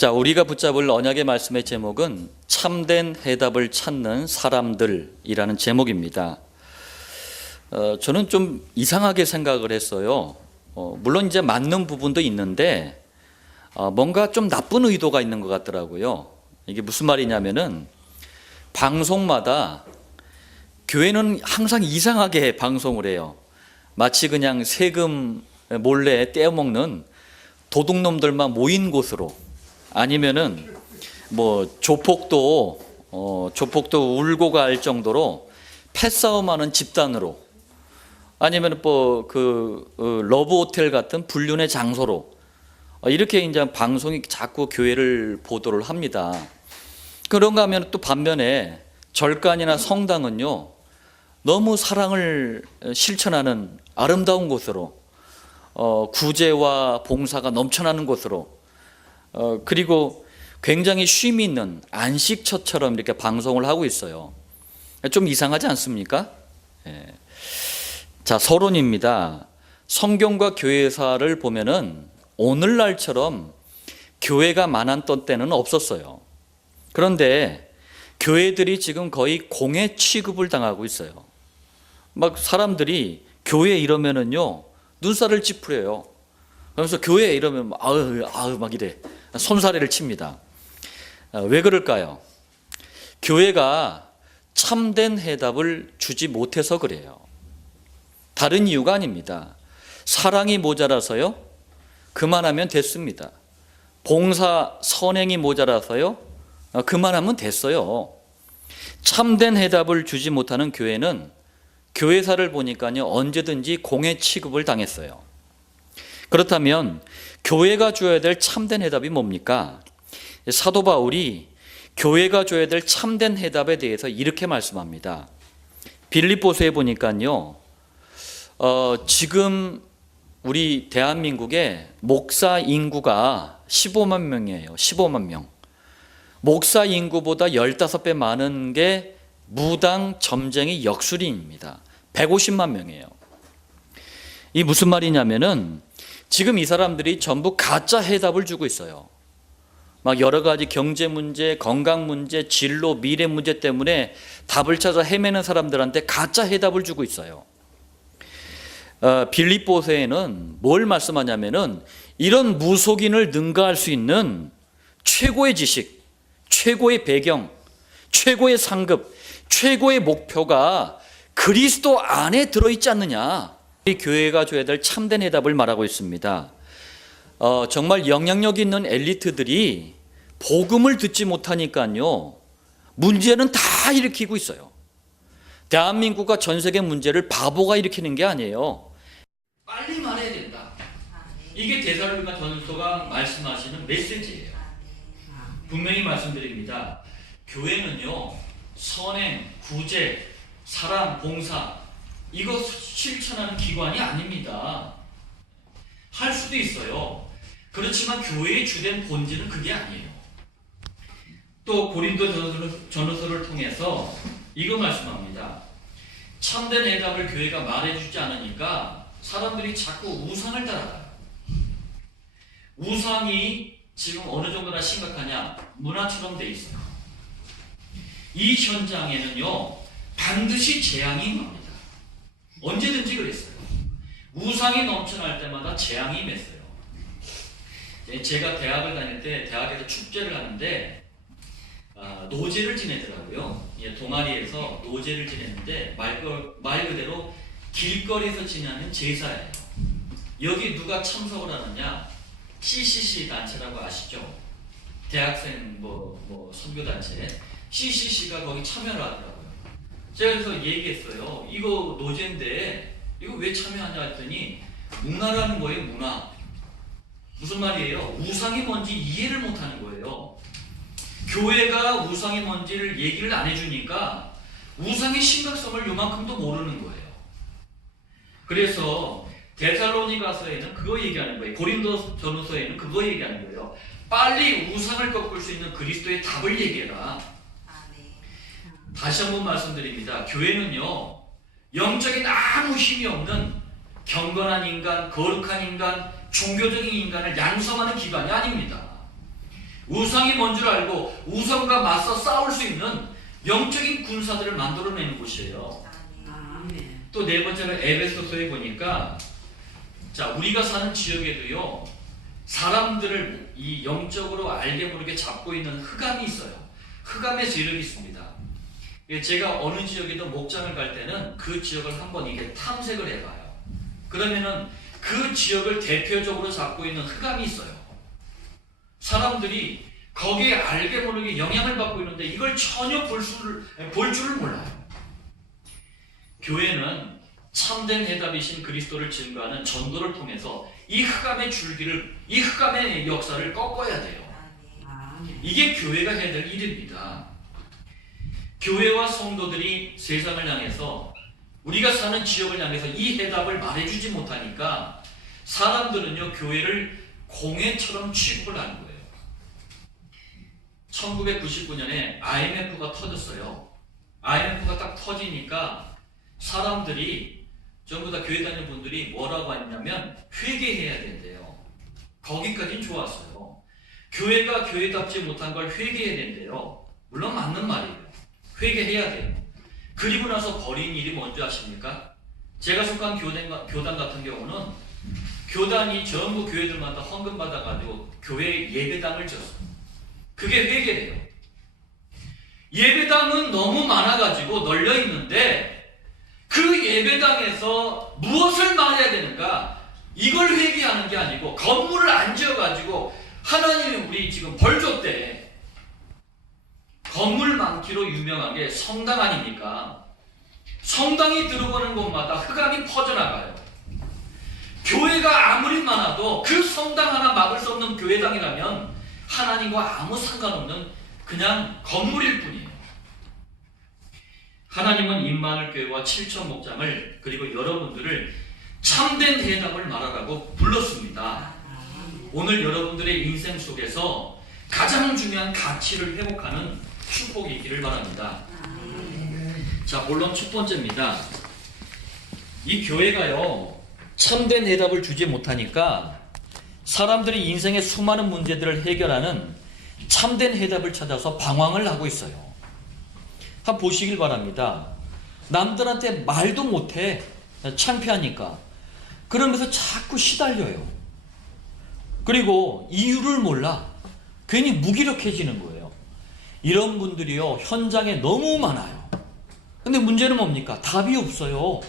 자, 우리가 붙잡을 언약의 말씀의 제목은 참된 해답을 찾는 사람들이라는 제목입니다. 저는 좀 이상하게 생각을 했어요. 물론 이제 맞는 부분도 있는데 뭔가 좀 나쁜 의도가 있는 것 같더라고요. 이게 무슨 말이냐면은 방송마다 교회는 항상 이상하게 방송을 해요. 마치 그냥 세금 몰래 떼어먹는 도둑놈들만 모인 곳으로, 아니면은 뭐 조폭도 울고 갈 정도로 패싸움하는 집단으로, 아니면 뭐 러브 호텔 같은 불륜의 장소로, 이렇게 이제 방송이 자꾸 교회를 보도를 합니다. 그런가 하면 또 반면에 절간이나 성당은요, 너무 사랑을 실천하는 아름다운 곳으로, 구제와 봉사가 넘쳐나는 곳으로, 그리고 굉장히 쉼이 있는 안식처처럼 이렇게 방송을 하고 있어요. 좀 이상하지 않습니까? 자, 서론입니다. 성경과 교회사를 보면은 오늘날처럼 교회가 많았던 때는 없었어요. 그런데 교회들이 지금 거의 공예 취급을 당하고 있어요. 막 사람들이 교회 이러면은요, 눈살을 찌푸려요. 그러면서 교회 이러면 아우 막 이래 손사래를 칩니다. 왜 그럴까요? 교회가 참된 해답을 주지 못해서 그래요. 다른 이유가 아닙니다. 사랑이 모자라서요? 그만하면 됐습니다. 봉사 선행이 모자라서요? 그만하면 됐어요. 참된 해답을 주지 못하는 교회는 교회사를 보니까요, 언제든지 공예 취급을 당했어요. 그렇다면 교회가 줘야 될 참된 해답이 뭡니까? 사도 바울이 교회가 줘야 될 참된 해답에 대해서 이렇게 말씀합니다. 빌립보서에 보니까요, 지금 우리 대한민국의 목사 인구가 15만 명이에요. 15만 명. 목사 인구보다 15배 많은 게 무당 점쟁이 역술인입니다. 150만 명이에요. 이 무슨 말이냐면은 지금 이 사람들이 전부 가짜 해답을 주고 있어요. 막 여러 가지 경제 문제, 건강 문제, 진로, 미래 문제 때문에 답을 찾아 헤매는 사람들한테 가짜 해답을 주고 있어요. 빌립보서에는 뭘 말씀하냐면은 이런 무속인을 능가할 수 있는 최고의 지식, 최고의 배경, 최고의 상급, 최고의 목표가 그리스도 안에 들어있지 않느냐. 이 교회가 줘야 될 참된 해답을 말하고 있습니다. 정말 영향력 있는 엘리트들이 복음을 듣지 못하니까요, 문제는 다 일으키고 있어요. 대한민국과 전 세계 문제를 바보가 일으키는 게 아니에요. 빨리 말해야 된다. 이게 데살로니가 전서가 말씀하시는 메시지예요. 분명히 말씀드립니다. 교회는요, 선행, 구제, 사랑, 봉사, 이거 실천하는 기관이 아닙니다. 할 수도 있어요. 그렇지만 교회의 주된 본질은 그게 아니에요. 또 고린도 전후서를 통해서 이거 말씀합니다. 참된 해답을 교회가 말해주지 않으니까 사람들이 자꾸 우상을 따라가요. 우상이 지금 어느 정도나 심각하냐? 문화처럼 돼 있어요. 이 현장에는요, 반드시 재앙이 임합니다. 언제든지 그랬어요. 우상이 넘쳐날 때마다 재앙이 임했어요. 제가 대학을 다닐 때 대학에서 축제를 하는데 노제를 지내더라고요. 동아리에서 노제를 지냈는데 말 그대로 길거리에서 지내는 제사예요. 여기 누가 참석을 하느냐? CCC 단체라고 아시죠? 대학생 선교단체 CCC가 거기 참여를 하더라고요. 제가 그래서 얘기했어요. 이거 노제인데 이거 왜 참여하냐 했더니 문화라는 거예요. 문화. 무슨 말이에요? 우상이 뭔지 이해를 못하는 거예요. 교회가 우상이 뭔지를 얘기를 안 해주니까 우상의 심각성을 요만큼도 모르는 거예요. 그래서 데살로니가서에는 그거 얘기하는 거예요. 고린도 전후서에는 그거 얘기하는 거예요. 빨리 우상을 꺾을 수 있는 그리스도의 답을 얘기해라. 다시 한번 말씀드립니다. 교회는요, 영적인 아무 힘이 없는 경건한 인간, 거룩한 인간, 종교적인 인간을 양성하는 기관이 아닙니다. 우상이 뭔 줄 알고 우상과 맞서 싸울 수 있는 영적인 군사들을 만들어내는 곳이에요. 또 네 번째는 에베소서에 보니까 자, 우리가 사는 지역에도요, 사람들을 이 영적으로 알게 모르게 잡고 있는 흑암이 있어요. 흑암의 세력이 있습니다. 제가 어느 지역에도 목장을 갈 때는 그 지역을 한번 이게 탐색을 해봐요. 그러면은 그 지역을 대표적으로 잡고 있는 흑암이 있어요. 사람들이 거기에 알게 모르게 영향을 받고 있는데 이걸 전혀 볼 줄을 몰라요. 교회는 참된 해답이신 그리스도를 증거하는 전도를 통해서 이 흑암의 줄기를, 이 흑암의 역사를 꺾어야 돼요. 이게 교회가 해야 될 일입니다. 교회와 성도들이 세상을 향해서, 우리가 사는 지역을 향해서 이 해답을 말해주지 못하니까 사람들은요, 교회를 공회처럼 취급을 하는 거예요. 1999년에 IMF가 터졌어요. IMF가 딱 터지니까 사람들이 전부 다 교회 다니는 분들이 뭐라고 했냐면 회개해야 된대요. 거기까지는 좋았어요. 교회가 교회답지 못한 걸 회개해야 된대요. 물론 맞는 말이에요. 회개해야 돼요. 그리고 나서 벌인 일이 뭔지 아십니까? 제가 속한 교단 같은 경우는 교단이 전부 교회들마다 헌금 받아가지고 교회 예배당을 졌어요. 그게 회개래요. 예배당은 너무 많아가지고 널려있는데 그 예배당에서 무엇을 말해야 되는가? 이걸 회개하는 게 아니고 건물을 안 지어가지고 하나님이 우리 지금 벌 줬대. 건물 많기로 유명한 게 성당 아닙니까? 성당이 들어가는 곳마다 흑암이 퍼져나가요. 교회가 아무리 많아도 그 성당 하나 막을 수 없는 교회당이라면 하나님과 아무 상관없는 그냥 건물일 뿐이에요. 하나님은 임마누엘 교회와 7천 목장을 그리고 여러분들을 참된 대답을 말하라고 불렀습니다. 오늘 여러분들의 인생 속에서 가장 중요한 가치를 회복하는 축복이 있기를 바랍니다. 자, 본론 첫 번째입니다. 이 교회가요, 참된 대답을 주지 못하니까 사람들이 인생의 수많은 문제들을 해결하는 참된 해답을 찾아서 방황을 하고 있어요. 한번 보시길 바랍니다. 남들한테 말도 못해. 창피하니까. 그러면서 자꾸 시달려요. 그리고 이유를 몰라. 괜히 무기력해지는 거예요. 이런 분들이요, 현장에 너무 많아요. 근데 문제는 뭡니까? 답이 없어요.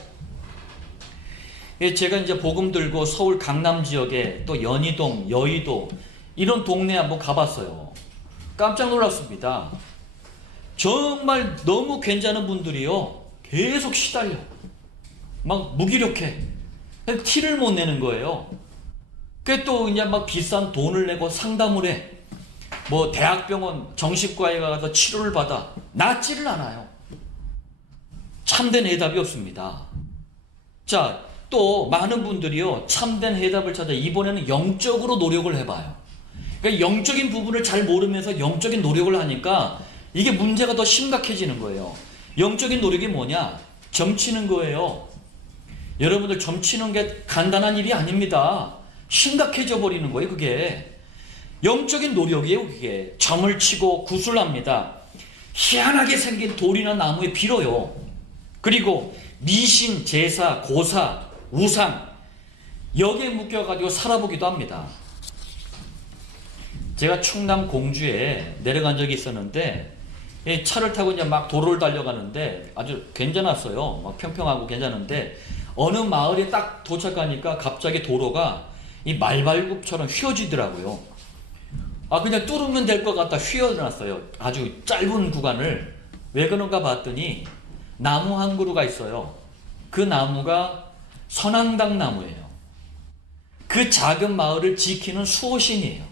제가 이제 복음 들고 서울 강남 지역에 또 연희동, 여의도 이런 동네 한번 가봤어요. 깜짝 놀랐습니다. 정말 너무 괜찮은 분들이요, 계속 시달려. 막 무기력해. 티를 못 내는 거예요. 그게 또 이제 막 비싼 돈을 내고 상담을 해. 뭐 대학병원 정신과에 가서 치료를 받아. 낫지를 않아요. 참된 해답이 없습니다. 자, 또 많은 분들이요, 참된 해답을 찾아 이번에는 영적으로 노력을 해봐요. 그러니까 영적인 부분을 잘 모르면서 영적인 노력을 하니까 이게 문제가 더 심각해지는 거예요. 영적인 노력이 뭐냐? 점치는 거예요. 여러분들 점치는 게 간단한 일이 아닙니다. 심각해져 버리는 거예요, 그게. 영적인 노력이에요, 그게. 점을 치고 구슬합니다. 희한하게 생긴 돌이나 나무에 빌어요. 그리고 미신, 제사, 고사, 우상, 여기에 묶여가지고 살아보기도 합니다. 제가 충남 공주에 내려간 적이 있었는데, 차를 타고 이제 막 도로를 달려가는데 아주 괜찮았어요. 막 평평하고 괜찮은데, 어느 마을에 딱 도착하니까 갑자기 도로가 이 말발굽처럼 휘어지더라고요. 그냥 뚫으면 될 것 같다 휘어놨어요. 아주 짧은 구간을. 왜 그런가 봤더니 나무 한 그루가 있어요. 그 나무가 선앙당 나무예요. 그 작은 마을을 지키는 수호신이에요.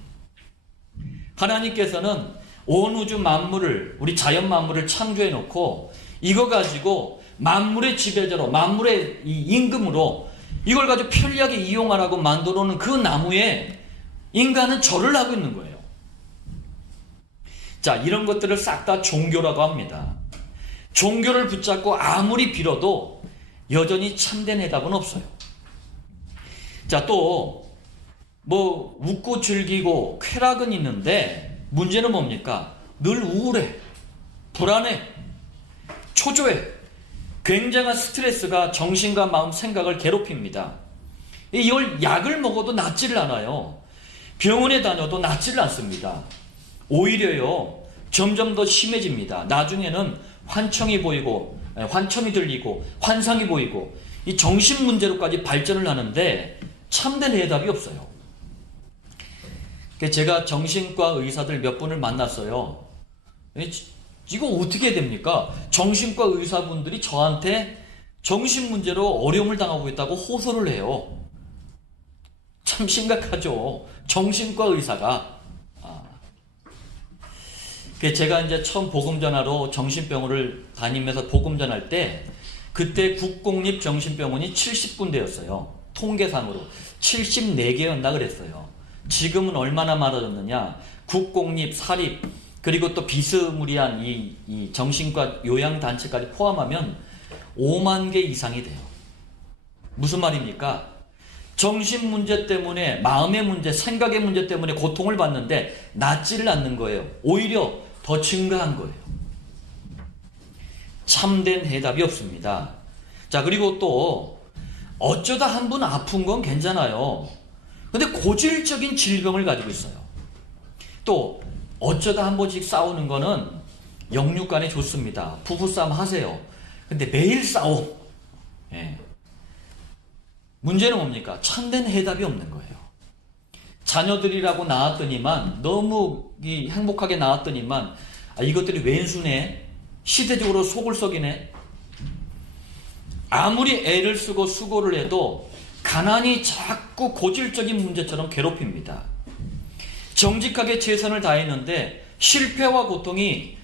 하나님께서는 온 우주 만물을, 우리 자연 만물을 창조해 놓고 이거 가지고 만물의 지배자로, 만물의 이 임금으로 이걸 가지고 편리하게 이용하라고 만들어 놓은 그 나무에 인간은 절을 하고 있는 거예요. 자, 이런 것들을 싹 다 종교라고 합니다. 종교를 붙잡고 아무리 빌어도 여전히 참된 해답은 없어요. 자, 또 뭐 웃고 즐기고 쾌락은 있는데 문제는 뭡니까? 늘 우울해, 불안해, 초조해. 굉장한 스트레스가 정신과 마음, 생각을 괴롭힙니다. 이걸 약을 먹어도 낫지를 않아요. 병원에 다녀도 낫지를 않습니다. 오히려요, 점점 더 심해집니다. 나중에는 환청이 보이고, 환청이 들리고, 환상이 보이고, 이 정신 문제로까지 발전을 하는데 참된 해답이 없어요. 제가 정신과 의사들 몇 분을 만났어요. 이거 어떻게 해야 됩니까? 정신과 의사분들이 저한테 정신 문제로 어려움을 당하고 있다고 호소를 해요. 참 심각하죠. 정신과 의사가. 제가 이제 처음 복음전하러 정신병원을 다니면서 복음전할 때 그때 국공립 정신병원이 70군데였어요. 통계상으로 74개였나 그랬어요. 지금은 얼마나 많아졌느냐. 국공립, 사립, 그리고 또 비스무리한 이 정신과 요양단체까지 포함하면 5만 개 이상이 돼요. 무슨 말입니까? 정신 문제 때문에, 마음의 문제, 생각의 문제 때문에 고통을 받는데 낫지를 않는 거예요. 오히려 더 증가한 거예요. 참된 해답이 없습니다. 자, 그리고 또 어쩌다 한 분 아픈 건 괜찮아요. 근데 고질적인 질병을 가지고 있어요. 또 어쩌다 한 번씩 싸우는 거는 영육간에 좋습니다. 부부싸움 하세요. 근데 매일 싸워. 문제는 뭡니까? 참된 해답이 없는 거예요. 자녀들이라고 낳았더니만, 너무 행복하게 낳았더니만, 이것들이 왼수네, 시대적으로 속을 썩이네. 아무리 애를 쓰고 수고를 해도 가난이 자꾸 고질적인 문제처럼 괴롭힙니다. 정직하게 최선을 다했는데 실패와 고통이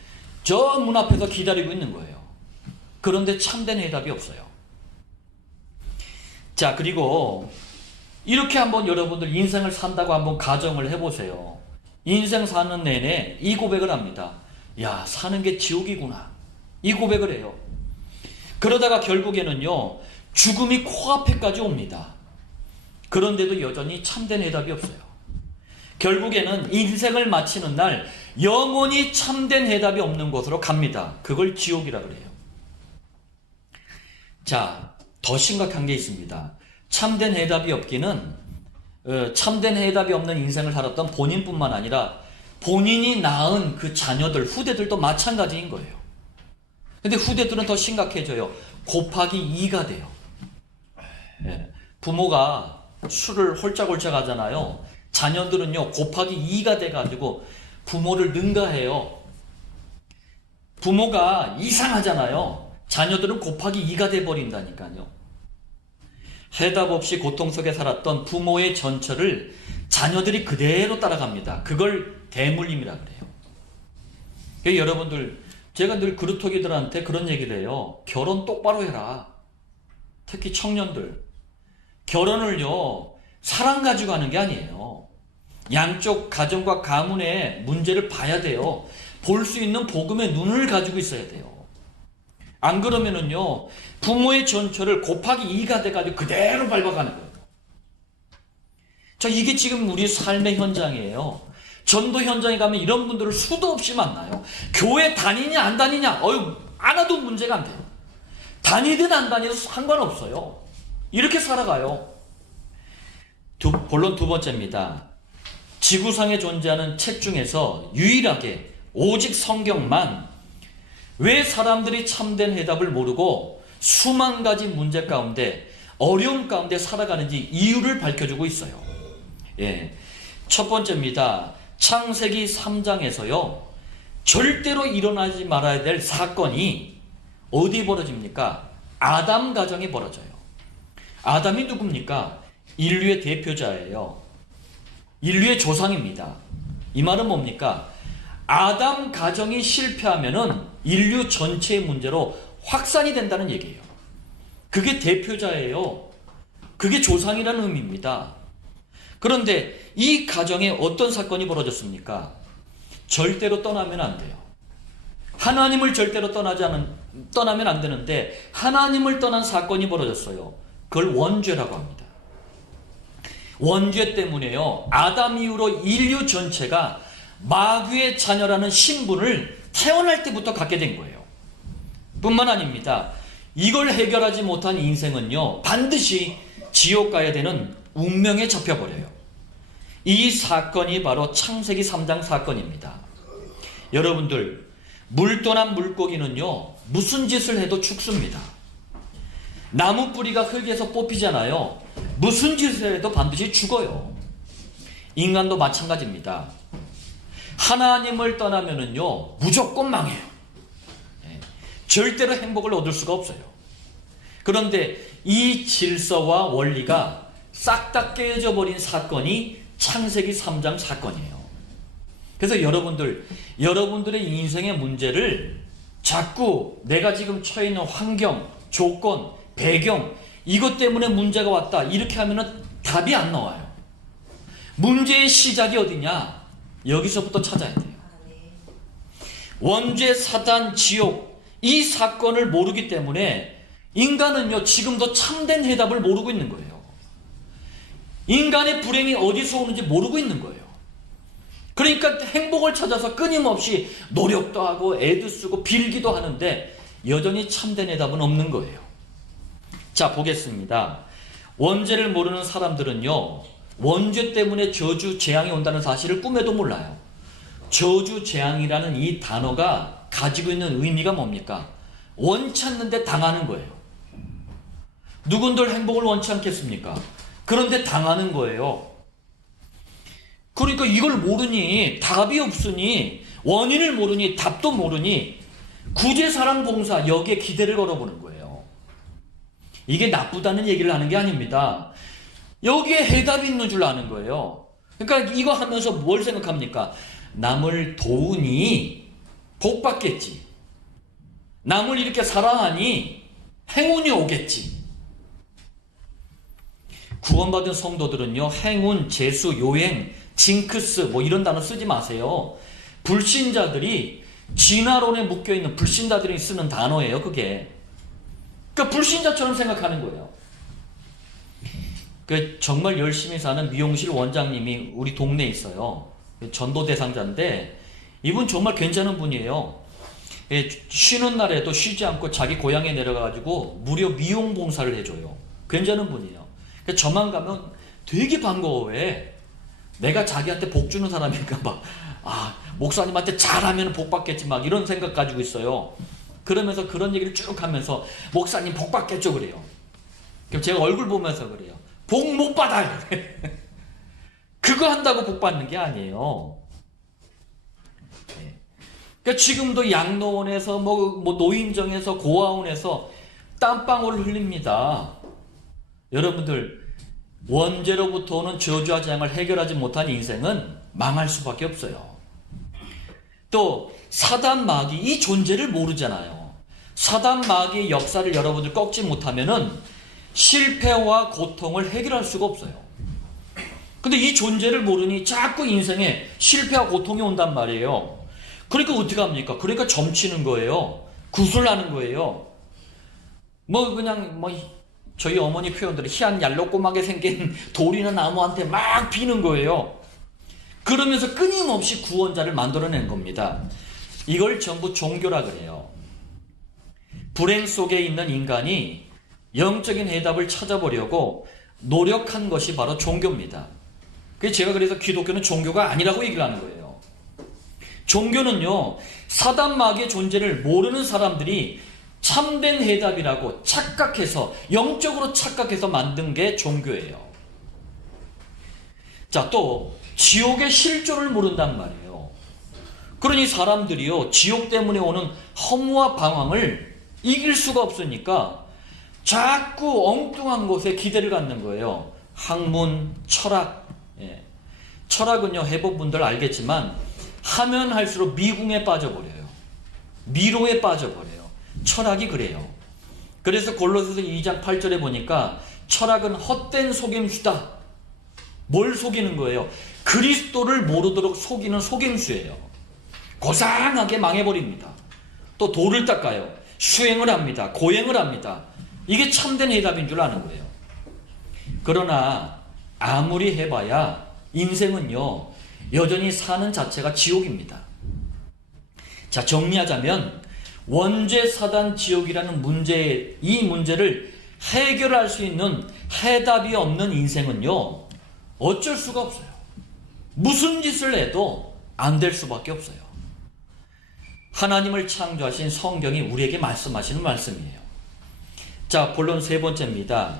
저 문 앞에서 기다리고 있는 거예요. 그런데 참된 해답이 없어요. 자, 그리고 이렇게 한번 여러분들 인생을 산다고 한번 가정을 해보세요. 인생 사는 내내 이 고백을 합니다. 야, 사는 게 지옥이구나. 이 고백을 해요. 그러다가 결국에는요, 죽음이 코앞에까지 옵니다. 그런데도 여전히 참된 해답이 없어요. 결국에는 인생을 마치는 날 영원히 참된 해답이 없는 곳으로 갑니다. 그걸 지옥이라 그래요. 자, 더 심각한 게 있습니다. 참된 해답이 없기는 참된 해답이 없는 인생을 살았던 본인뿐만 아니라 본인이 낳은 그 자녀들, 후대들도 마찬가지인 거예요. 근데 후대들은 더 심각해져요. 곱하기 2가 돼요. 부모가 술을 홀짝홀짝 하잖아요. 자녀들은요, 곱하기 2가 돼가지고 부모를 능가해요. 부모가 이상하잖아요. 자녀들은 곱하기 2가 돼버린다니까요. 해답 없이 고통 속에 살았던 부모의 전철을 자녀들이 그대로 따라갑니다. 그걸 대물림이라 그래요. 여러분들, 제가 늘 그루터기들한테 그런 얘기를 해요. 결혼 똑바로 해라. 특히 청년들. 결혼을요, 사랑 가지고 하는 게 아니에요. 양쪽 가정과 가문의 문제를 봐야 돼요. 볼 수 있는 복음의 눈을 가지고 있어야 돼요. 안 그러면은요, 부모의 전철을 곱하기 2가 돼가지고 그대로 밟아가는 거예요. 자, 이게 지금 우리 삶의 현장이에요. 전도 현장에 가면 이런 분들을 수도 없이 만나요. 교회 다니냐 안 다니냐, 안 와도 문제가 안 돼요. 다니든 안 다니든 상관없어요. 이렇게 살아가요. 본론 두 번째입니다. 지구상에 존재하는 책 중에서 유일하게 오직 성경만 왜 사람들이 참된 해답을 모르고 수만 가지 문제 가운데, 어려움 가운데 살아가는지 이유를 밝혀주고 있어요. 첫 번째입니다. 창세기 3장에서요, 절대로 일어나지 말아야 될 사건이 어디 벌어집니까? 아담 가정에 벌어져요. 아담이 누굽니까? 인류의 대표자예요. 인류의 조상입니다. 이 말은 뭡니까? 아담 가정이 실패하면은 인류 전체의 문제로 확산이 된다는 얘기예요. 그게 대표자예요. 그게 조상이라는 의미입니다. 그런데 이 가정에 어떤 사건이 벌어졌습니까? 절대로 떠나면 안 돼요. 하나님을 절대로 떠나면 안 되는데 하나님을 떠난 사건이 벌어졌어요. 그걸 원죄라고 합니다. 원죄 때문에요, 아담 이후로 인류 전체가 마귀의 자녀라는 신분을 태어날 때부터 갖게 된 거예요. 뿐만 아닙니다. 이걸 해결하지 못한 인생은요, 반드시 지옥 가야 되는 운명에 잡혀버려요. 이 사건이 바로 창세기 3장 사건입니다. 여러분들, 물 떠난 물고기는요, 무슨 짓을 해도 죽습니다. 나무 뿌리가 흙에서 뽑히잖아요. 무슨 짓을 해도 반드시 죽어요. 인간도 마찬가지입니다. 하나님을 떠나면은요, 무조건 망해요. 절대로 행복을 얻을 수가 없어요. 그런데 이 질서와 원리가 싹 다 깨져 버린 사건이 창세기 3장 사건이에요. 그래서 여러분들의 인생의 문제를 자꾸 내가 지금 처해 있는 환경, 조건, 배경, 이것 때문에 문제가 왔다, 이렇게 하면은 답이 안 나와요. 문제의 시작이 어디냐? 여기서부터 찾아야 돼요. 원죄, 사단, 지옥, 이 사건을 모르기 때문에 인간은요, 지금도 참된 해답을 모르고 있는 거예요. 인간의 불행이 어디서 오는지 모르고 있는 거예요. 그러니까 행복을 찾아서 끊임없이 노력도 하고 애도 쓰고 빌기도 하는데 여전히 참된 해답은 없는 거예요. 자, 보겠습니다. 원죄를 모르는 사람들은요, 원죄 때문에 저주, 재앙이 온다는 사실을 꿈에도 몰라요. 저주, 재앙이라는 이 단어가 가지고 있는 의미가 뭡니까? 원치 않는데 당하는 거예요. 누군들 행복을 원치 않겠습니까? 그런데 당하는 거예요. 그러니까 이걸 모르니, 답이 없으니, 원인을 모르니, 답도 모르니 구제사랑봉사, 여기에 기대를 걸어보는 거예요. 이게 나쁘다는 얘기를 하는 게 아닙니다. 여기에 해답이 있는 줄 아는 거예요. 그러니까 이거 하면서 뭘 생각합니까? 남을 도우니 복 받겠지. 남을 이렇게 사랑하니 행운이 오겠지. 구원받은 성도들은요, 행운, 재수, 요행, 징크스 뭐 이런 단어 쓰지 마세요. 불신자들이 진화론에 묶여있는 불신자들이 쓰는 단어예요, 그게. 그러니까 불신자처럼 생각하는 거예요. 그 정말 열심히 사는 미용실 원장님이 우리 동네에 있어요. 전도 대상자인데 이분 정말 괜찮은 분이에요. 쉬는 날에도 쉬지 않고 자기 고향에 내려가가지고 무료 미용 봉사를 해줘요. 괜찮은 분이에요. 저만 가면 되게 반가워해. 내가 자기한테 복 주는 사람인가 봐. 아, 목사님한테 잘하면 복 받겠지, 막 이런 생각 가지고 있어요. 그러면서 그런 얘기를 쭉 하면서 목사님 복 받겠죠 그래요. 그럼 제가 얼굴 보면서 그래요. 복 못 받아요. 그거 한다고 복 받는 게 아니에요. 그러니까 지금도 양로원에서 뭐 노인정에서 고아원에서 땀방울을 흘립니다. 여러분들, 원죄로부터 오는 저주와 재앙을 해결하지 못한 인생은 망할 수밖에 없어요. 또 사단 마귀, 이 존재를 모르잖아요. 사단 마귀의 역사를 여러분들 꺾지 못하면은 실패와 고통을 해결할 수가 없어요. 근데 이 존재를 모르니 자꾸 인생에 실패와 고통이 온단 말이에요. 그러니까 어떻게 합니까? 그러니까 점치는 거예요. 구슬하는 거예요. 그냥 저희 어머니 표현대로 희한 얄록꼬맣게 생긴 돌이나 나무한테 막 비는 거예요. 그러면서 끊임없이 구원자를 만들어낸 겁니다. 이걸 전부 종교라 그래요. 불행 속에 있는 인간이 영적인 해답을 찾아보려고 노력한 것이 바로 종교입니다. 제가 그래서 기독교는 종교가 아니라고 얘기를 하는 거예요. 종교는요, 사단 마귀의 존재를 모르는 사람들이 참된 해답이라고 착각해서, 영적으로 착각해서 만든 게 종교예요. 자, 또 지옥의 실존을 모른단 말이에요. 그러니 사람들이요, 지옥 때문에 오는 허무와 방황을 이길 수가 없으니까 자꾸 엉뚱한 곳에 기대를 갖는 거예요. 학문, 철학. 철학은요, 해본분들 알겠지만 하면 할수록 미궁에 빠져버려요. 미로에 빠져버려요. 철학이 그래요. 그래서 골로새서 2장 8절에 보니까 철학은 헛된 속임수다. 뭘 속이는 거예요? 그리스도를 모르도록 속이는 속임수예요. 고상하게 망해버립니다. 또 돌을 닦아요. 수행을 합니다. 고행을 합니다. 이게 참된 해답인 줄 아는 거예요. 그러나 아무리 해봐야 인생은요, 여전히 사는 자체가 지옥입니다. 자, 정리하자면 원죄 사단 지옥이라는 이 문제를 해결할 수 있는 해답이 없는 인생은요, 어쩔 수가 없어요. 무슨 짓을 해도 안 될 수밖에 없어요. 하나님을 창조하신 성경이 우리에게 말씀하시는 말씀이에요. 자, 본론 세 번째입니다.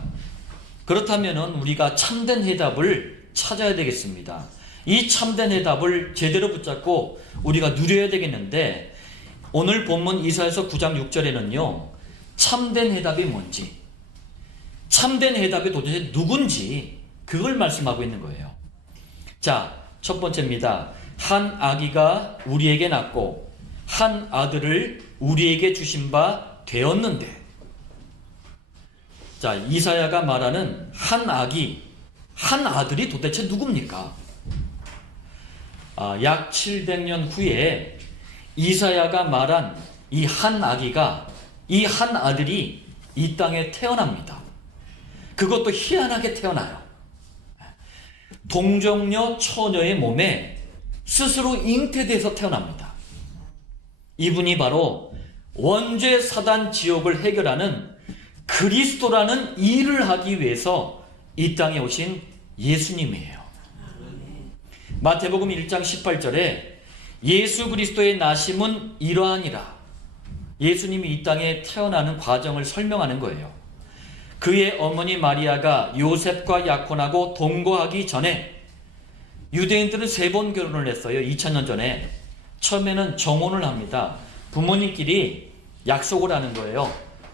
그렇다면 우리가 참된 해답을 찾아야 되겠습니다. 이 참된 해답을 제대로 붙잡고 우리가 누려야 되겠는데, 오늘 본문 이사야서 9장 6절에는요, 참된 해답이 뭔지, 참된 해답이 도대체 누군지 그걸 말씀하고 있는 거예요. 자, 첫 번째입니다. 한 아기가 우리에게 낳고 한 아들을 우리에게 주신 바 되었는데. 자, 이사야가 말하는 한 아기, 한 아들이 도대체 누굽니까? 약 700년 후에 이사야가 말한 이 한 아기가, 이 한 아들이 이 땅에 태어납니다. 그것도 희한하게 태어나요. 동정녀 처녀의 몸에 스스로 잉태돼서 태어납니다. 이분이 바로 원죄 사단 지옥을 해결하는 그리스도라는 일을 하기 위해서 이 땅에 오신 예수님이에요. 마태복음 1장 18절에 예수 그리스도의 나심은 이러하니라. 예수님이 이 땅에 태어나는 과정을 설명하는 거예요. 그의 어머니 마리아가 요셉과 약혼하고 동거하기 전에, 유대인들은 3번 결혼을 했어요. 2000년 전에. 처음에는 정혼을 합니다. 부모님끼리 약속을 하는 거예요.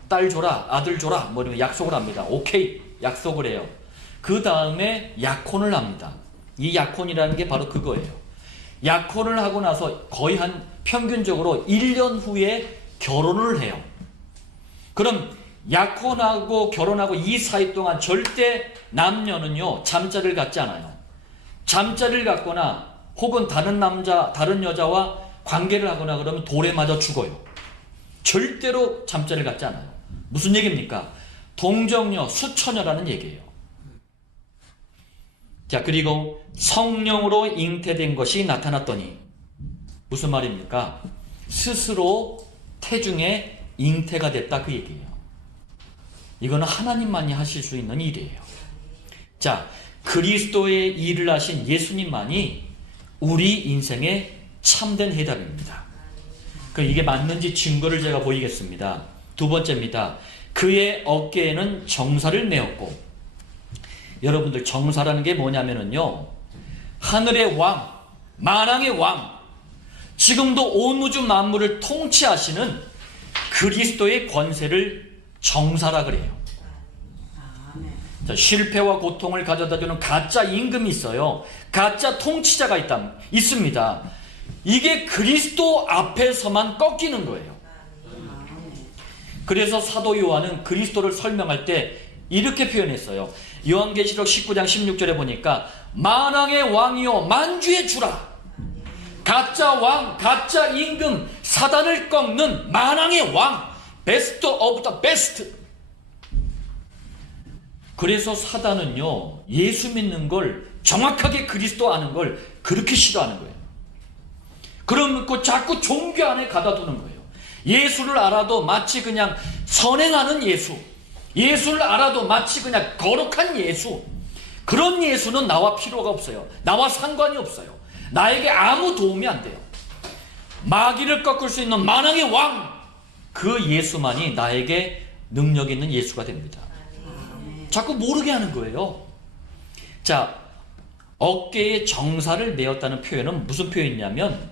딸 줘라, 아들 줘라, 뭐 이러면 약속을 합니다. 오케이, 약속을 해요. 그 다음에 약혼을 합니다. 이 약혼이라는 게 바로 그거예요. 약혼을 하고 나서 거의 한 평균적으로 1년 후에 결혼을 해요. 그럼 약혼하고 결혼하고 이 사이 동안 절대 남녀는요, 잠자리를 갖지 않아요. 잠자리를 갖거나 혹은 다른 남자, 다른 여자와 관계를 하거나 그러면 돌에 맞아 죽어요. 절대로 잠자리를 갖지 않아요. 무슨 얘기입니까? 동정녀, 수처녀라는 얘기예요. 자, 그리고 성령으로 잉태된 것이 나타났더니, 무슨 말입니까? 스스로 태중에 잉태가 됐다, 그 얘기예요. 이거는 하나님만이 하실 수 있는 일이에요. 자, 그리스도의 일을 하신 예수님만이 우리 인생의 참된 해답입니다. 이게 맞는지 증거를 제가 보이겠습니다. 두 번째입니다. 그의 어깨에는 정사를 메었고. 여러분들, 정사라는 게 뭐냐면요, 하늘의 왕, 만왕의 왕, 지금도 온 우주 만물을 통치하시는 그리스도의 권세를 정사라 그래요. 자, 실패와 고통을 가져다주는 가짜 임금이 있어요. 가짜 통치자가 있습니다. 이게 그리스도 앞에서만 꺾이는 거예요. 그래서 사도 요한은 그리스도를 설명할 때 이렇게 표현했어요. 요한계시록 19장 16절에 보니까 만왕의 왕이요 만주의 주라. 가짜 왕, 가짜 임금, 사단을 꺾는 만왕의 왕, 베스트 오브 더 베스트. 그래서 사단은요, 예수 믿는 걸, 정확하게 그리스도 아는 걸 그렇게 싫어하는 거예요. 그러면 자꾸 종교 안에 가다 두는 거예요. 예수를 알아도 마치 그냥 선행하는 예수, 예수를 알아도 마치 그냥 거룩한 예수, 그런 예수는 나와 필요가 없어요. 나와 상관이 없어요. 나에게 아무 도움이 안 돼요. 마귀를 꺾을 수 있는 만왕의 왕, 그 예수만이 나에게 능력 있는 예수가 됩니다. 자꾸 모르게 하는 거예요. 자, 어깨에 정사를 메었다는 표현은 무슨 표현이냐면,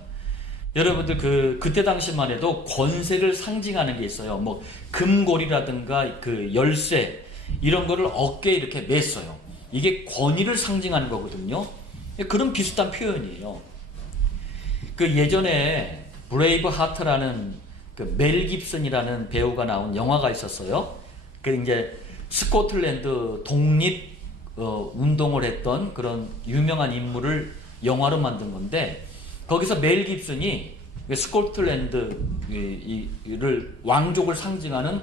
여러분들 그때 당시만 해도 권세를 상징하는 게 있어요. 뭐 금고리라든가 그 열쇠 이런 거를 어깨에 이렇게 맸어요. 이게 권위를 상징하는 거거든요. 그런 비슷한 표현이에요. 그 예전에 브레이브 하트라는 그 멜 깁슨이라는 배우가 나온 영화가 있었어요. 그 이제 스코틀랜드 독립 운동을 했던 그런 유명한 인물을 영화로 만든 건데, 거기서 멜 깁슨이 스코틀랜드를 왕족을 상징하는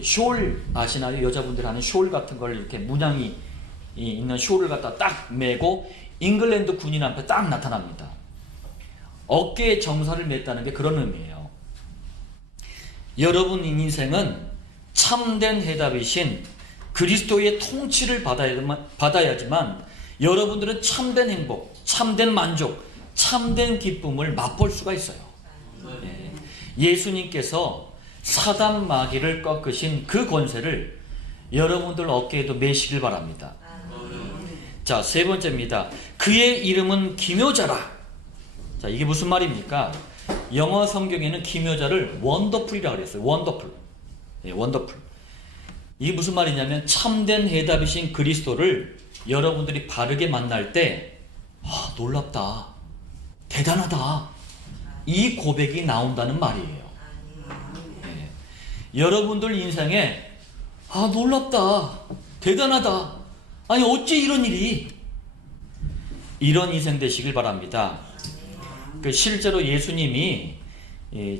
숄 아시나요? 여자분들 하는 숄 같은 걸 이렇게 문양이 있는 숄을 갖다 딱 메고 잉글랜드 군인 앞에 딱 나타납니다. 어깨에 정사를 맸다는 게 그런 의미예요. 여러분 인생은 참된 해답이신 그리스도의 통치를 받아야지만 여러분들은 참된 행복, 참된 만족, 참된 기쁨을 맛볼 수가 있어요. 예수님께서 사단 마귀를 꺾으신 그 권세를 여러분들 어깨에도 매시길 바랍니다. 자, 세 번째입니다. 그의 이름은 기묘자라. 자, 이게 무슨 말입니까? 영어 성경에는 기묘자를 원더풀이라고 그랬어요. 원더풀. 원더풀. 이게 무슨 말이냐면 참된 해답이신 그리스도를 여러분들이 바르게 만날 때 놀랍다, 대단하다, 이 고백이 나온다는 말이에요. 여러분들 인생에 놀랍다, 대단하다, 아니 어찌 이런 일이, 이런 인생 되시길 바랍니다. 실제로 예수님이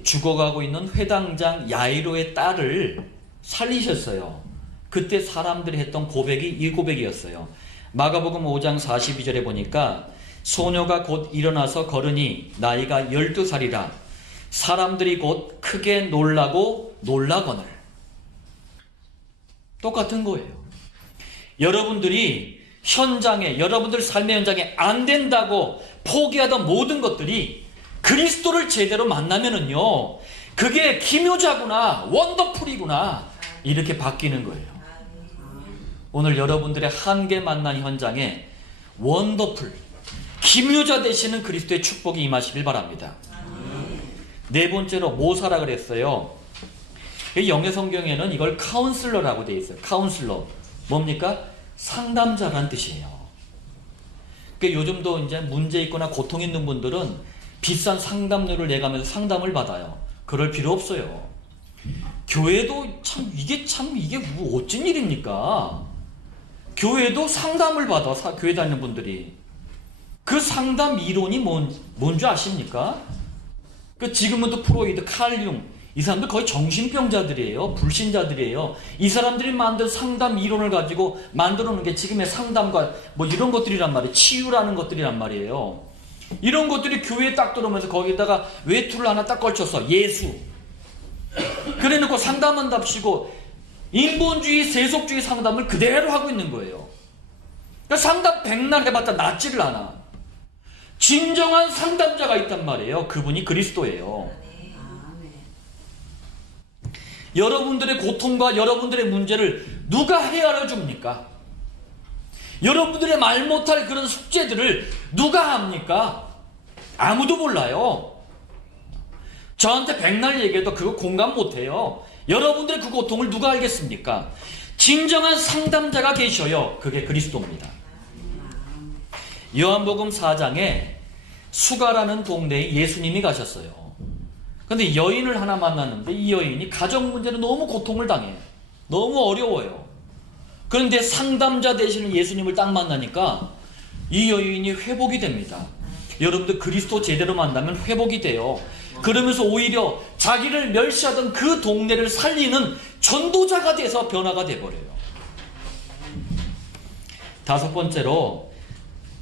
죽어가고 있는 회당장 야이로의 딸을 살리셨어요. 그때 사람들이 했던 고백이 이 고백이었어요. 마가복음 5장 42절에 보니까 소녀가 곧 일어나서 걸으니 나이가 12살이라 사람들이 곧 크게 놀라고 놀라거늘. 똑같은 거예요. 여러분들이 현장에, 여러분들 삶의 현장에 안 된다고 포기하던 모든 것들이 그리스도를 제대로 만나면은요, 그게 기묘자구나, 원더풀이구나, 이렇게 바뀌는 거예요. 오늘 여러분들의 한계 만난 현장에 원더풀, 기묘자 되시는 그리스도의 축복이 임하시길 바랍니다. 네 번째로 모사라 그랬어요. 영어 성경에는 이걸 카운슬러라고 되어 있어요. 카운슬러. 뭡니까? 상담자란 뜻이에요. 그러니까 요즘도 이제 문제 있거나 고통 있는 분들은 비싼 상담료를 내가면서 상담을 받아요. 그럴 필요 없어요. 교회도 이게 뭐 어쩐 일입니까? 교회도 상담을 받아, 교회 다니는 분들이. 그 상담 이론이 뭔지 아십니까? 지금은 프로이드, 칼융, 이 사람들 거의 정신병자들이에요. 불신자들이에요. 이 사람들이 만든 상담 이론을 가지고 만들어 놓은 게 지금의 상담과 이런 것들이란 말이에요. 치유라는 것들이란 말이에요. 이런 것들이 교회에 딱 들어오면서 거기다가 외투를 하나 딱 걸쳐서 예수. 그래 놓고 상담한답시고 인본주의, 세속주의 상담을 그대로 하고 있는 거예요. 그러니까 상담 백날 해봤자 낫지를 않아. 진정한 상담자가 있단 말이에요. 그분이 그리스도예요. 여러분들의 고통과 여러분들의 문제를 누가 헤아려 줍니까? 여러분들의 말 못할 그런 숙제들을 누가 합니까? 아무도 몰라요. 저한테 백날 얘기해도 그거 공감 못해요. 여러분들의 그 고통을 누가 알겠습니까? 진정한 상담자가 계셔요. 그게 그리스도입니다. 요한복음 4장에 수가라는 동네에 예수님이 가셨어요. 근데 여인을 하나 만났는데 이 여인이 가정 문제로 너무 고통을 당해. 너무 어려워요. 그런데 상담자 되시는 예수님을 딱 만나니까 이 여인이 회복이 됩니다. 여러분들 그리스도 제대로 만나면 회복이 돼요. 그러면서 오히려 자기를 멸시하던 그 동네를 살리는 전도자가 돼서 변화가 돼버려요. 다섯 번째로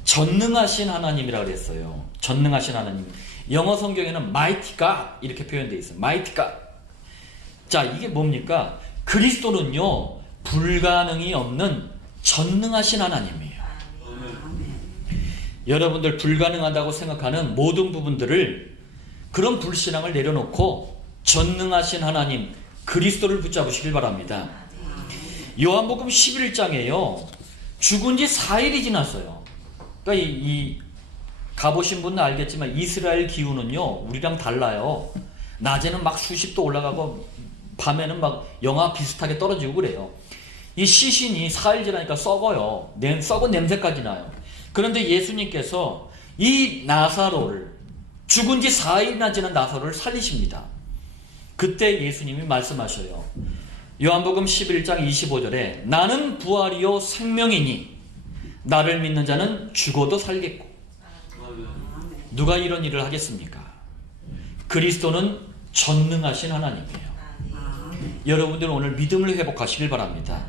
전능하신 하나님이라고 그랬어요. 전능하신 하나님. 영어 성경에는 mighty God 이렇게 표현되어 있어요. mighty God. 자, 이게 뭡니까? 그리스도는요, 불가능이 없는 전능하신 하나님이에요. 여러분들 불가능하다고 생각하는 모든 부분들을, 그런 불신앙을 내려놓고 전능하신 하나님 그리스도를 붙잡으시길 바랍니다. 요한복음 11장에요, 죽은 지 4일이 지났어요. 그러니까 가보신 분은 알겠지만 이스라엘 기후는요, 우리랑 달라요. 낮에는 막 수십 도 올라가고 밤에는 막 영하 비슷하게 떨어지고 그래요. 이 시신이 4일 지나니까 썩어요. 썩은 냄새까지 나요. 그런데 예수님께서 이 나사로를, 죽은 지 4일이나 지난 나사로를 살리십니다. 그때 예수님이 말씀하셔요. 요한복음 11장 25절에 나는 부활이요 생명이니 나를 믿는 자는 죽어도 살겠고. 누가 이런 일을 하겠습니까? 그리스도는 전능하신 하나님이에요. 여러분들 오늘 믿음을 회복하시길 바랍니다.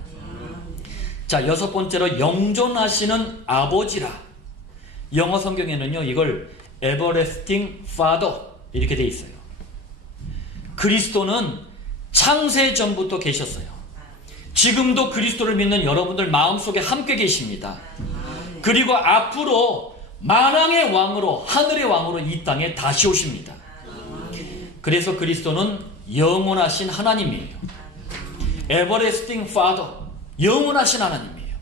자, 여섯 번째로 영존하시는 아버지라. 영어 성경에는요, 이걸 everlasting Father 이렇게 돼 있어요. 그리스도는 창세 전부터 계셨어요. 지금도 그리스도를 믿는 여러분들 마음속에 함께 계십니다. 그리고 앞으로 만왕의 왕으로, 하늘의 왕으로 이 땅에 다시 오십니다. 그래서 그리스도는 영원하신 하나님이에요. everlasting Father, 영원하신 하나님이에요.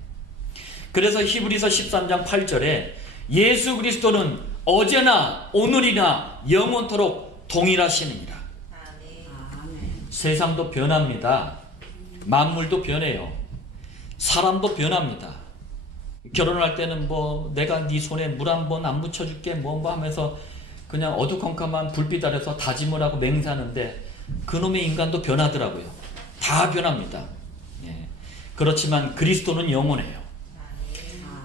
그래서 히브리서 13장 8절에 예수 그리스도는 어제나 오늘이나 영원토록 동일하시느니라. 세상도 변합니다. 만물도 변해요. 사람도 변합니다. 결혼할 때는 뭐 내가 네 손에 물 한 번 안 묻혀줄게 뭐 하면서 그냥 어두컴컴한 불빛 아래서 다짐을 하고 맹세하는데 그놈의 인간도 변하더라고요. 다 변합니다. 예. 그렇지만 그리스도는 영원해요.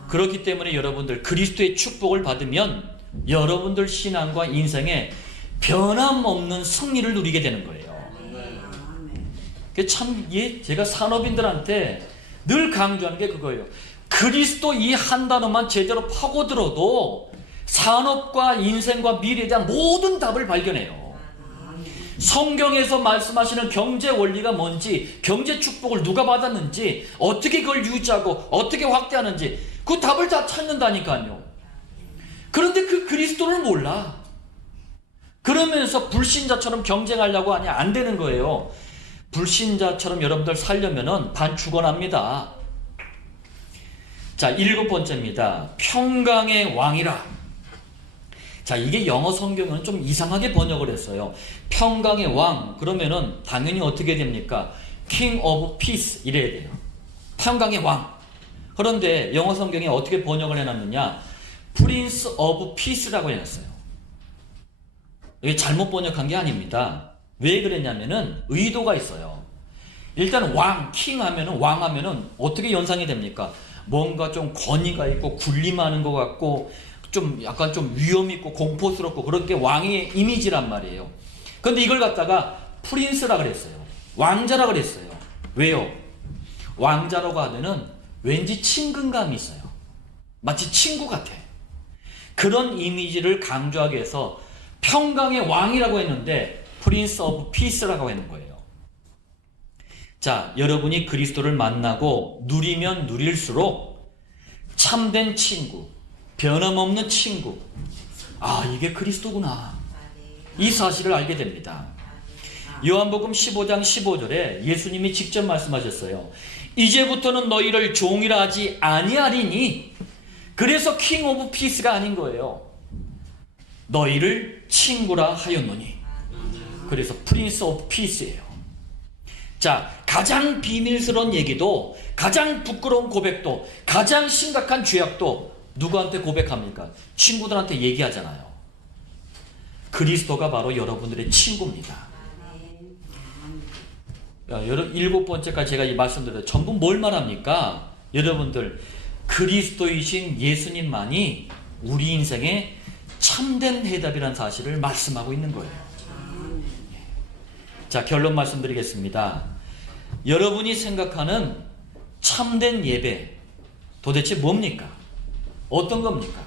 그렇기 때문에 여러분들 그리스도의 축복을 받으면 여러분들 신앙과 인생에 변함없는 승리를 누리게 되는 거예요. 참, 제가 산업인들한테 늘 강조하는 게 그거예요. 그리스도 이 한 단어만 제대로 파고들어도 산업과 인생과 미래에 대한 모든 답을 발견해요. 성경에서 말씀하시는 경제 원리가 뭔지, 경제 축복을 누가 받았는지, 어떻게 그걸 유지하고 어떻게 확대하는지 그 답을 다 찾는다니까요. 그런데 그 그리스도를 몰라. 그러면서 불신자처럼 경쟁하려고 하냐? 안 되는 거예요. 불신자처럼 여러분들 살려면은 반 죽어납니다. 자, 7번째입니다. 평강의 왕이라. 자, 이게 영어 성경은 좀 이상하게 번역을 했어요. 평강의 왕, 그러면은 당연히 어떻게 됩니까? King of Peace 이래야 돼요. 평강의 왕. 그런데 영어 성경에 어떻게 번역을 해놨느냐? Prince of Peace라고 해놨어요. 이게 잘못 번역한 게 아닙니다. 왜 그랬냐면은 의도가 있어요. 일단 왕, 킹 하면은, 왕 하면은 어떻게 연상이 됩니까? 뭔가 좀 권위가 있고 군림하는 것 같고 좀 약간 좀 위험 있고 공포스럽고 그런 게 왕의 이미지란 말이에요. 근데 이걸 갖다가 프린스라 그랬어요. 왕자라 그랬어요. 왜요? 왕자라고 하면은 왠지 친근감이 있어요. 마치 친구 같아. 그런 이미지를 강조하기 위해서 평강의 왕이라고 했는데 프린스 오브 피스라고 하는 거예요. 자, 여러분이 그리스도를 만나고 누리면 누릴수록 참된 친구, 변함없는 친구, 아, 이게 그리스도구나, 이 사실을 알게 됩니다. 요한복음 15장 15절에 예수님이 직접 말씀하셨어요. 이제부터는 너희를 종이라 하지 아니하리니. 그래서 킹 오브 피스가 아닌 거예요. 너희를 친구라 하였노니. 그래서 프린스 오브 피스예요. 자, 가장 비밀스러운 얘기도, 가장 부끄러운 고백도, 가장 심각한 죄악도 누구한테 고백합니까? 친구들한테 얘기하잖아요. 그리스도가 바로 여러분들의 친구입니다. 야, 7번째까지 제가 이 말씀드려요. 전부 뭘 말합니까? 여러분들, 그리스도이신 예수님만이 우리 인생의 참된 해답이라는 사실을 말씀하고 있는 거예요. 자, 결론 말씀드리겠습니다. 여러분이 생각하는 참된 예배 도대체 뭡니까? 어떤 겁니까?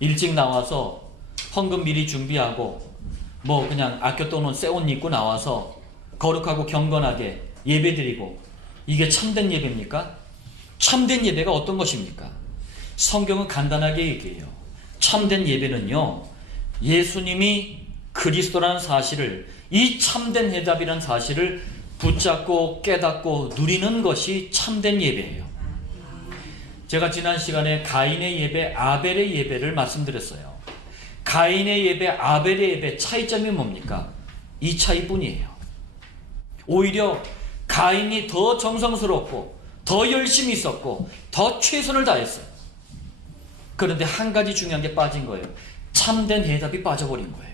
일찍 나와서 헌금 미리 준비하고 뭐 그냥 아껴놓은 새 옷 입고 나와서 거룩하고 경건하게 예배드리고, 이게 참된 예배입니까? 참된 예배가 어떤 것입니까? 성경은 간단하게 얘기해요. 참된 예배는요, 예수님이 그리스도라는 사실을, 이 참된 해답이라는 사실을 붙잡고 깨닫고 누리는 것이 참된 예배예요. 제가 지난 시간에 가인의 예배, 아벨의 예배를 말씀드렸어요. 가인의 예배, 아벨의 예배 차이점이 뭡니까? 이 차이뿐이에요. 오히려 가인이 더 정성스럽고 더 열심히 있었고 더 최선을 다했어요. 그런데 한 가지 중요한 게 빠진 거예요. 참된 해답이 빠져버린 거예요.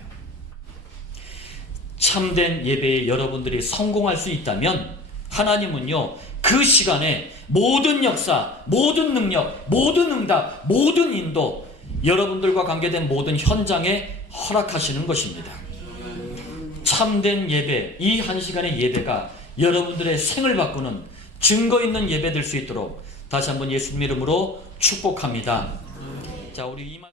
참된 예배에 여러분들이 성공할 수 있다면 하나님은요, 그 시간에 모든 역사, 모든 능력, 모든 응답, 모든 인도, 여러분들과 관계된 모든 현장에 허락하시는 것입니다. 참된 예배, 이 한 시간의 예배가 여러분들의 생을 바꾸는 증거 있는 예배 될 수 있도록 다시 한번 예수님 이름으로 축복합니다. 자, 자, 우리 이만